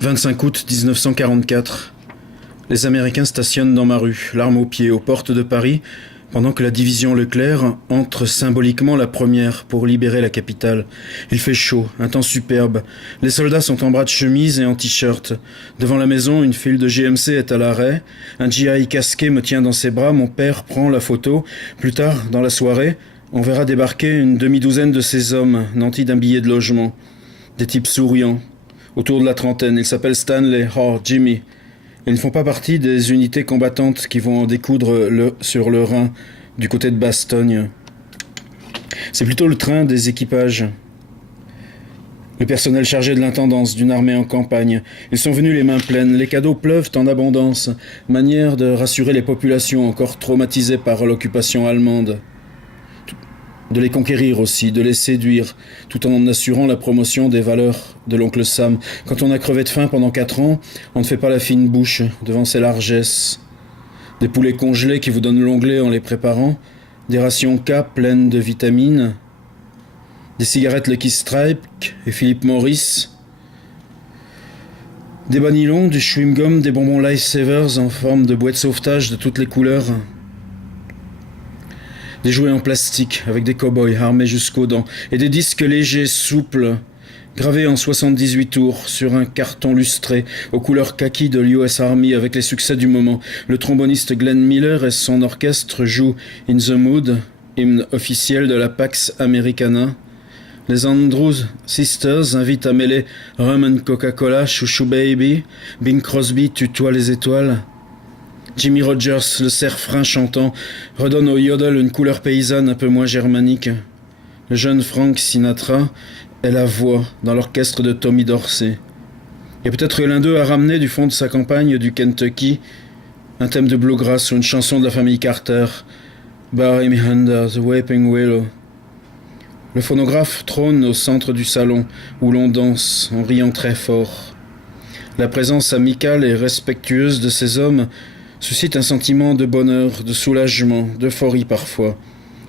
25 août 1944. Les Américains stationnent dans ma rue, l'arme au pied, aux portes de Paris, pendant que la division Leclerc entre symboliquement la première pour libérer la capitale. Il fait chaud, un temps superbe. Les soldats sont en bras de chemise et en t-shirt. Devant la maison, une file de GMC est à l'arrêt. Un GI casqué me tient dans ses bras. Mon père prend la photo. Plus tard, dans la soirée, on verra débarquer une demi-douzaine de ces hommes, nantis d'un billet de logement. Des types souriants. Autour de la trentaine, ils s'appellent Stanley, Jimmy. Ils ne font pas partie des unités combattantes qui vont en découdre sur le Rhin, du côté de Bastogne. C'est plutôt le train des équipages. Le personnel chargé de l'intendance d'une armée en campagne. Ils sont venus les mains pleines, les cadeaux pleuvent en abondance. Manière de rassurer les populations encore traumatisées par l'occupation allemande. De les conquérir aussi, de les séduire, tout en assurant la promotion des valeurs de l'oncle Sam. Quand on a crevé de faim pendant 4 ans, on ne fait pas la fine bouche devant ses largesses. Des poulets congelés qui vous donnent l'onglet en les préparant, des rations K pleines de vitamines, des cigarettes Lucky Strike et Philip Morris, des banilons, du chewing-gum, des bonbons Lifesavers en forme de boîtes de sauvetage de toutes les couleurs. Des jouets en plastique avec des cow-boys armés jusqu'aux dents et des disques légers, souples, gravés en 78 tours sur un carton lustré aux couleurs kaki de l'US Army avec les succès du moment. Le tromboniste Glenn Miller et son orchestre jouent In the Mood, hymne officiel de la Pax Americana. Les Andrews Sisters invitent à mêler Rum and Coca-Cola, Chouchou Baby, Bing Crosby tutoie les étoiles. Jimmy Rogers, le cerf-frein chantant, redonne au yodel une couleur paysanne un peu moins germanique. Le jeune Frank Sinatra est la voix dans l'orchestre de Tommy Dorsey. Et peut-être que l'un d'eux a ramené du fond de sa campagne du Kentucky un thème de bluegrass ou une chanson de la famille Carter, Bury Me Under the Weeping Willow. Le phonographe trône au centre du salon où l'on danse en riant très fort. La présence amicale et respectueuse de ces hommes suscite un sentiment de bonheur, de soulagement, d'euphorie parfois.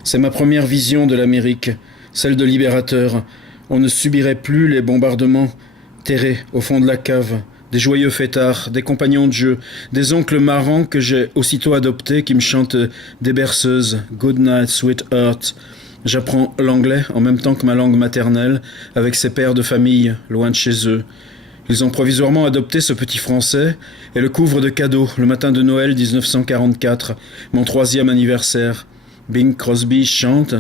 C'est ma première vision de l'Amérique, celle de libérateur. On ne subirait plus les bombardements terrés au fond de la cave, des joyeux fêtards, des compagnons de jeu, des oncles marrants que j'ai aussitôt adoptés qui me chantent des berceuses, Good Night, Sweetheart. J'apprends l'anglais en même temps que ma langue maternelle, avec ces pères de famille, loin de chez eux. Ils ont provisoirement adopté ce petit français et le couvrent de cadeaux le matin de Noël 1944, mon 3e anniversaire. Bing Crosby chante.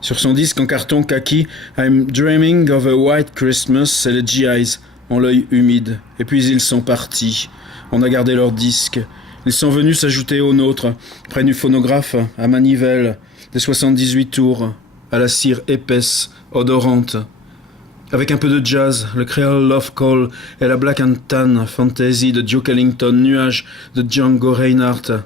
Sur son disque en carton kaki, I'm dreaming of a white Christmas, c'est les GIs, ont l'œil humide. Et puis ils sont partis. On a gardé leur disque. Ils sont venus s'ajouter aux nôtres, près du phonographe, à manivelle, des 78 tours, à la cire épaisse, odorante. Avec un peu de jazz, le Creole Love Call et la Black and Tan Fantasy de Duke Ellington, Nuage de Django Reinhardt.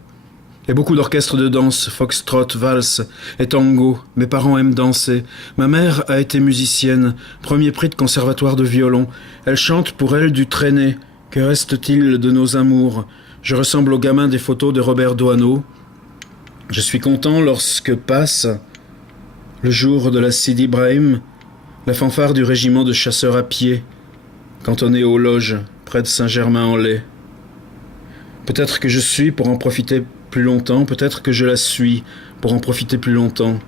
Et beaucoup d'orchestres de danse, foxtrot, valse et tango. Mes parents aiment danser. Ma mère a été musicienne, premier prix de conservatoire de violon. Elle chante pour elle du traîné. Que reste-t-il de nos amours? Je ressemble au gamin des photos de Robert Doisneau. Je suis content lorsque passe le jour de la Sidi Ibrahim, la fanfare du régiment de chasseurs à pied, cantonné aux loges, près de Saint-Germain-en-Laye. Peut-être que je suis pour en profiter plus longtemps, peut-être que je la suis pour en profiter plus longtemps.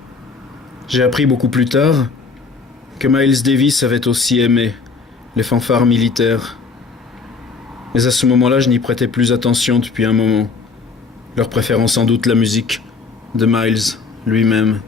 J'ai appris beaucoup plus tard que Miles Davis avait aussi aimé les fanfares militaires. Mais à ce moment-là, je n'y prêtais plus attention depuis un moment, leur préférant sans doute la musique de Miles lui-même.